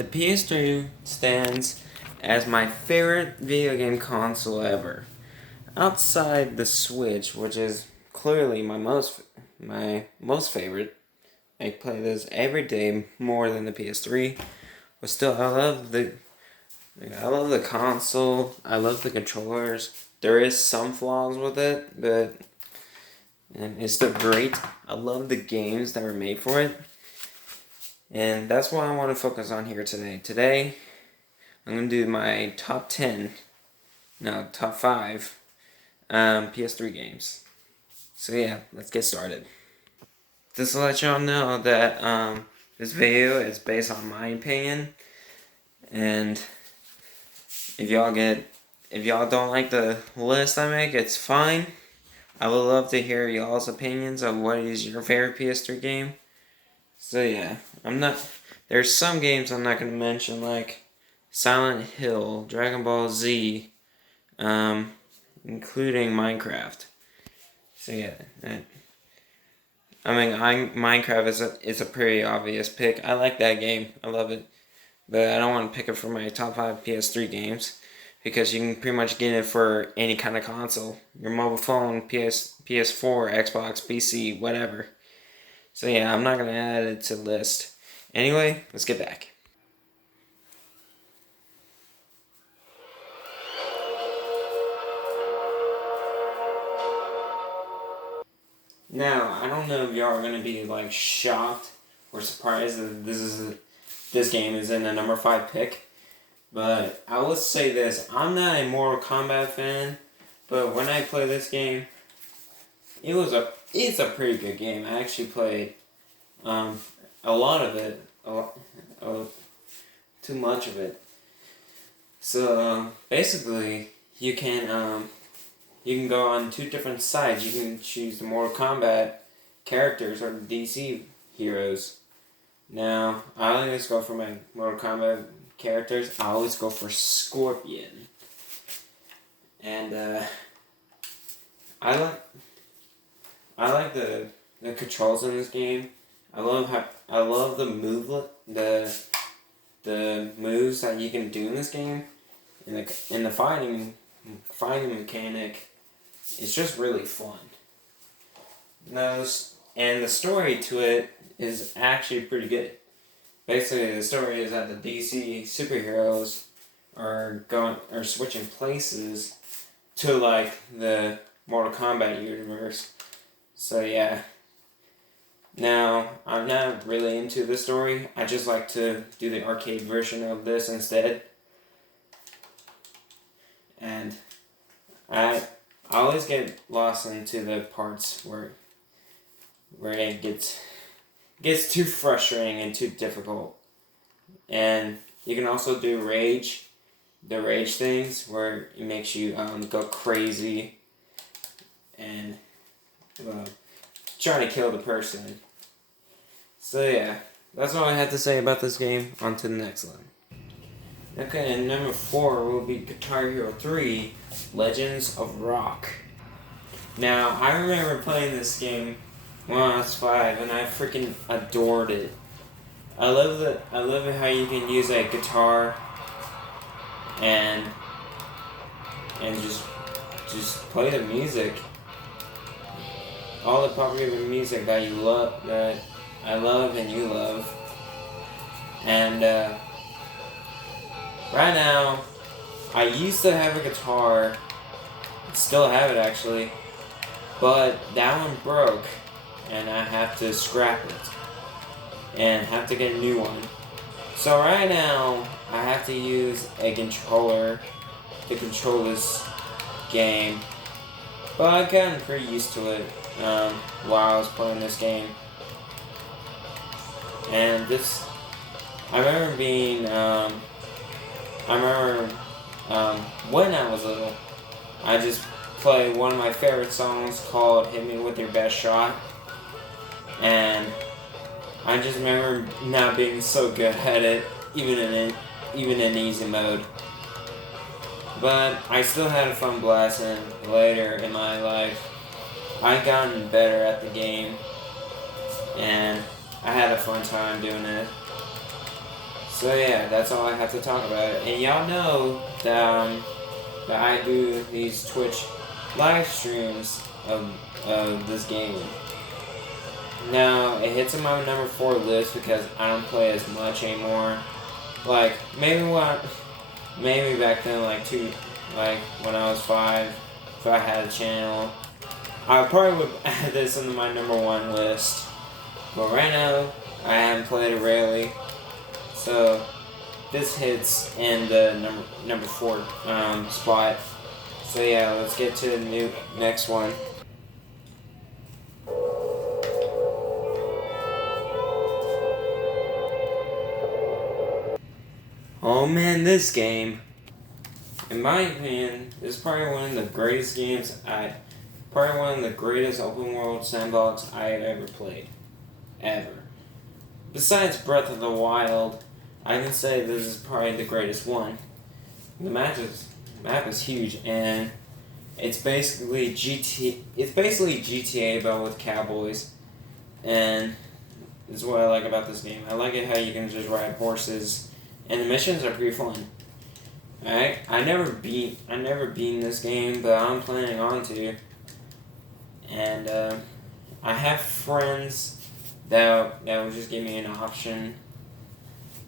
The PS3 stands as my favorite video game console ever. Outside the Switch, which is clearly my most favorite. I play this every day more than the PS3. But still, I love the console. I love the controllers. There is some flaws with it, but it's still great. I love the games that were made for it. And that's what I want to focus on here today. Today, I'm going to do my top 5 PS3 games. So yeah, let's get started. Just to let y'all know that this video is based on my opinion. And if y'all don't like the list I make, it's fine. I would love to hear y'all's opinions of what is your favorite PS3 game. So yeah, there's some games I'm not going to mention, like Silent Hill, Dragon Ball Z, including Minecraft. So yeah, Minecraft is a pretty obvious pick. I like that game, I love it, but I don't want to pick it for my top 5 PS3 games, because you can pretty much get it for any kind of console, your mobile phone, PS4, Xbox, PC, whatever. So yeah, I'm not going to add it to the list. Anyway, let's get back. Now, I don't know if y'all are going to be like shocked or surprised that this game is in the number 5 pick. But I will say this, I'm not a Mortal Kombat fan, but when I play this game, it's a pretty good game. I actually played a lot of it, too much of it. So basically, you can go on 2 different sides. You can choose the Mortal Kombat characters or the DC heroes. Now, I always go for my Mortal Kombat characters. I always go for Scorpion. And I like the controls in this game. I love the moves that you can do in this game, and the fighting mechanic. It's just really fun. And the story to it is actually pretty good. Basically, the story is that the DC superheroes are switching places to like the Mortal Kombat universe. So yeah. Now, I'm not really into the story. I just like to do the arcade version of this instead. And I always get lost into the parts where it gets too frustrating and too difficult. And you can also do the rage things, where it makes you go crazy and trying to kill the person. So yeah, that's all I have to say about this game. On to the next one. Okay, and number 4 will be Guitar Hero 3, Legends of Rock. Now, I remember playing this game when I was 5, and I freaking adored it. I love it how you can use a guitar and just play the music. All the popular music that you love, that I love and you love. And right now, I used to have a guitar, still have it actually, but that one broke, and I have to scrap it, and have to get a new one. So right now, I have to use a controller to control this game, but I've gotten pretty used to it while I was playing this game. And I remember when I was little, I just played one of my favorite songs called "Hit Me With Your Best Shot," and I just remember not being so good at it, even in easy mode. But I still had a fun blast, and later in my life, I gotten better at the game, and I had a fun time doing it. So yeah, that's all I have to talk about. And y'all know that I do these Twitch live streams of this game. Now, it hits on my number 4 list because I don't play as much anymore. Like, maybe back then, like when I was 5, if I had a channel, I probably would add this into my number 1 list. But right now, I haven't played it rarely. So, this hits in the number 4 spot. So yeah, let's get to the next one. Oh man, this game, in my opinion, is probably one of the greatest probably one of the greatest open world sandbox I've ever played. Ever. Besides Breath of the Wild, I can say this is probably the greatest one. The map is huge, and it's basically GTA but with cowboys, and this is what I like about this game. I like it how you can just ride horses, and the missions are pretty fun. Alright, I never beat this game, but I'm planning on to. And I have friends that would just give me an option.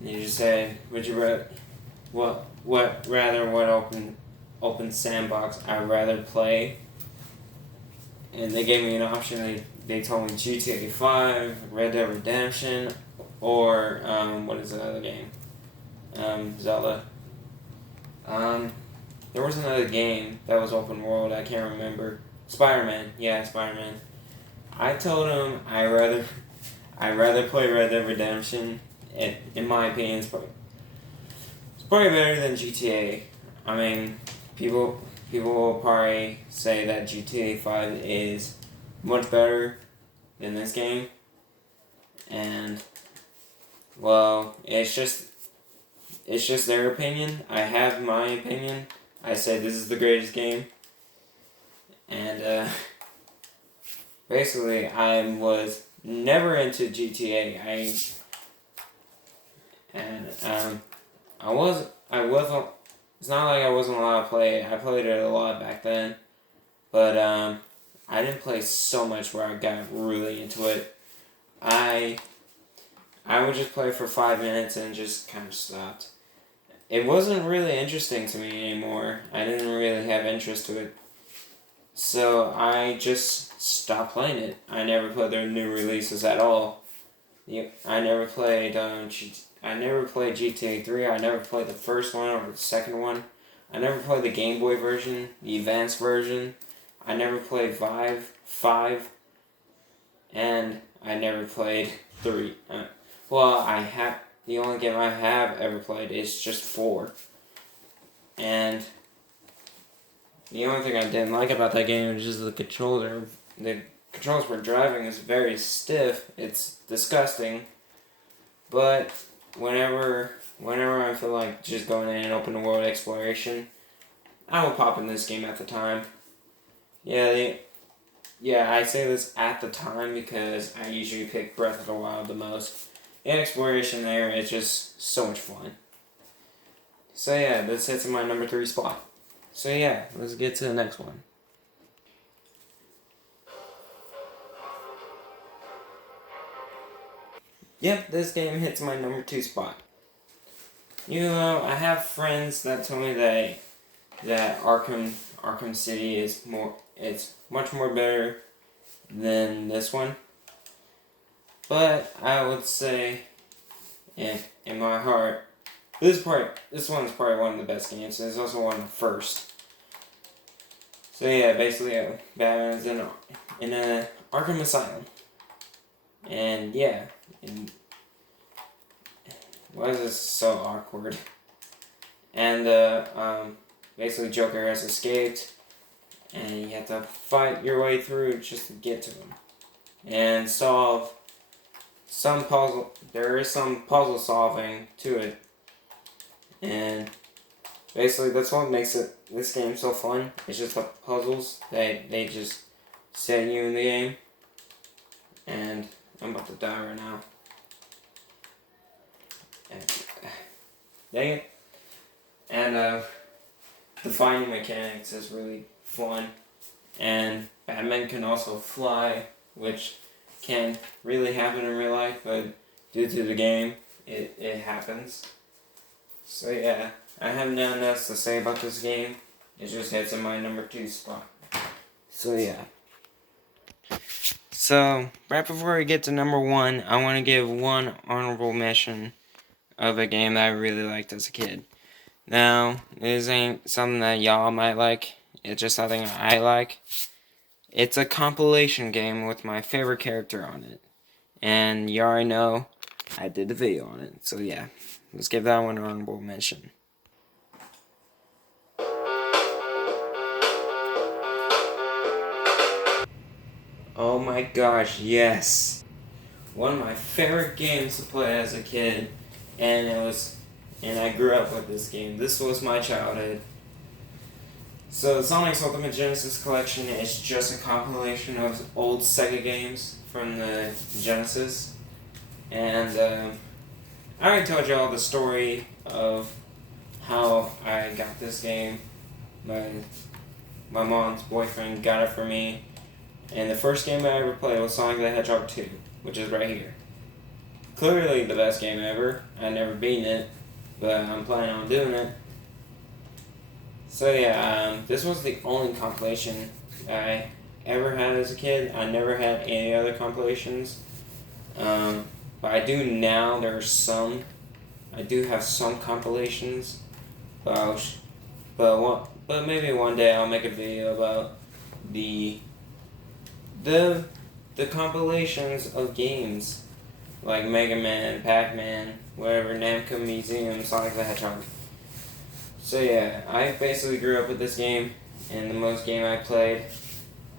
And you just say, would you rather what open sandbox I'd rather play? And they gave me an option. They told me GTA 5, Red Dead Redemption, or what is the other game? Zelda. There was another game that was open world. I can't remember. Spider-Man. Yeah, Spider-Man. I told him I'd rather play Red Dead Redemption. In my opinion, it's probably better than GTA. I mean, people will probably say that GTA 5 is much better than this game, and well, it's just their opinion. I have my opinion. I say this is the greatest game, and basically I was never into GTA. I wasn't. It's not like I wasn't allowed to play it. I played it a lot back then, but I didn't play so much where I got really into it. I would just play for 5 minutes and just kind of stopped. It wasn't really interesting to me anymore. I didn't really have interest to it. So I just stopped playing it. I never played their new releases at all. I never played GTA 3. I never played the first one or the second one. I never played the Game Boy version, the advanced version. I never played 5, and I never played 3. The only game I have ever played is just 4. And the only thing I didn't like about that game is just the controller. The controls for driving is very stiff. It's disgusting. But whenever I feel like just going in and open world exploration, I will pop in this game at the time. Yeah, I say this at the time because I usually pick Breath of the Wild the most. The exploration there is just so much fun. So yeah, this hits in my number 3 spot. So yeah, let's get to the next one. Yep, this game hits my number 2 spot. You know, I have friends that tell me that Arkham City is much more better than this one. But I would say, in my heart, this one's probably one of the best games. It's also one of the first. So yeah, basically, Batman's in an Arkham Asylum, and yeah, why is this so awkward? And basically, Joker has escaped, and you have to fight your way through just to get to him and solve some puzzle. There is some puzzle solving to it, and basically that's what makes this game so fun. It's just the puzzles. They just set you in the game, and I'm about to die right now. And Dang it. And the fighting mechanics is really fun. And Batman can also fly, which can really happen in real life, but due to the game, it happens. So yeah, I have nothing else to say about this game. It just hits in my number 2 spot. So yeah. So, right before we get to number 1, I want to give one honorable mention of a game that I really liked as a kid. Now, this ain't something that y'all might like. It's just something I like. It's a compilation game with my favorite character on it. And you already know I did a video on it. So yeah, let's give that one an honorable mention. Oh my gosh, yes. One of my favorite games to play as a kid. And I grew up with this game. This was my childhood. So Sonic's Ultimate Genesis Collection is just a compilation of old Sega games from the Genesis. And I already told y'all the story of how I got this game. My mom's boyfriend got it for me. And the first game I ever played was Sonic the Hedgehog 2, which is right here. Clearly the best game ever. I've never beaten it, but I'm planning on doing it. So yeah, this was the only compilation I ever had as a kid. I never had any other compilations. But I do now. I do have some compilations. But maybe one day I'll make a video about the compilations of games like Mega Man, Pac-Man, whatever, Namco Museum, Sonic the Hedgehog. So yeah, I basically grew up with this game, and the most game I played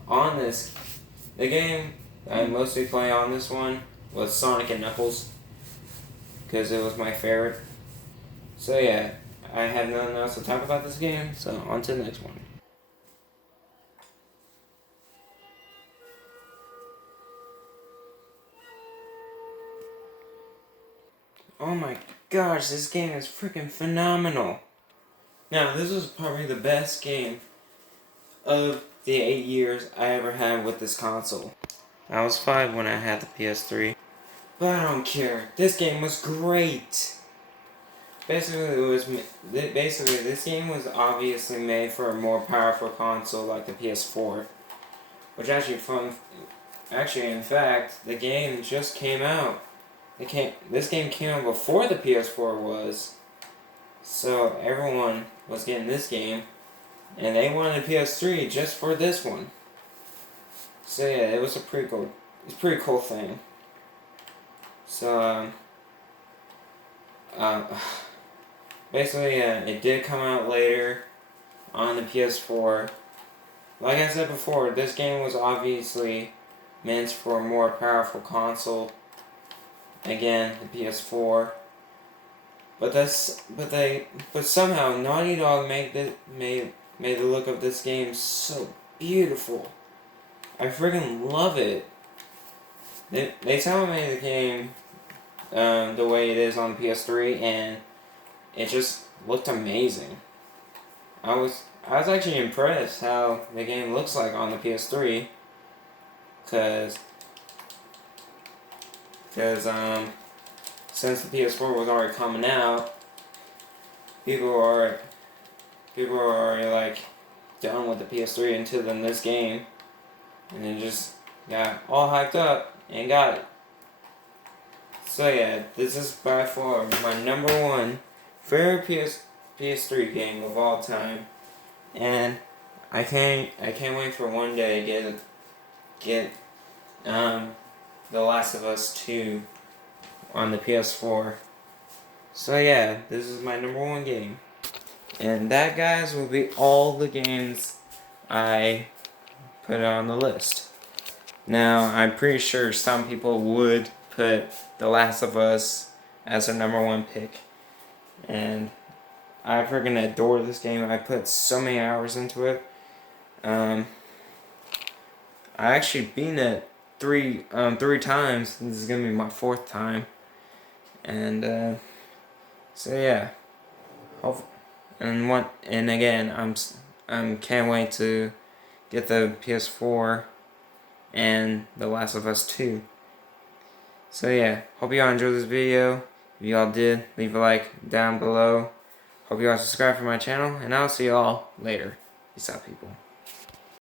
on the game I mostly play on this one was Sonic and Knuckles, because it was my favorite. So yeah, I have nothing else to talk about this game, so on to the next one. Oh my gosh, this game is freaking phenomenal. Now, this was probably the best game of the 8 years I ever had with this console. I was 5 when I had the PS3. But I don't care. This game was great. Basically, this game was obviously made for a more powerful console like the PS4. Which actually, in fact, the game just came out. This game came out before the PS4 was. So everyone was getting this game, and they wanted a PS3 just for this one. So yeah, it was a pretty cool thing. So basically, it did come out later on the PS4. Like I said before, this game was obviously meant for a more powerful console. Again, the PS4. But somehow Naughty Dog made the look of this game so beautiful. I freaking love it. They somehow made the game the way it is on the PS3, and it just looked amazing. I was actually impressed how the game looks like on the PS3, cause since the PS4 was already coming out, people were already like done with the PS3 until then this game, and then just got all hyped up and got it. So yeah, this is by far my number 1 favorite PS3 game of all time, and I can't wait for one day to get The Last of Us 2 on the PS4. So yeah, this is my number 1 game. And that, guys, will be all the games I put on the list. Now, I'm pretty sure some people would put The Last of Us as their number 1 pick. And I freaking adore this game. I put so many hours into it. I actually beat it three times. This is gonna be my 4th time. And so yeah, And again, can't wait to get the PS4 and The Last of Us 2. So yeah, hope y'all enjoyed this video. If y'all did, leave a like down below. Hope y'all subscribe for my channel, and I'll see y'all later. Peace out, people.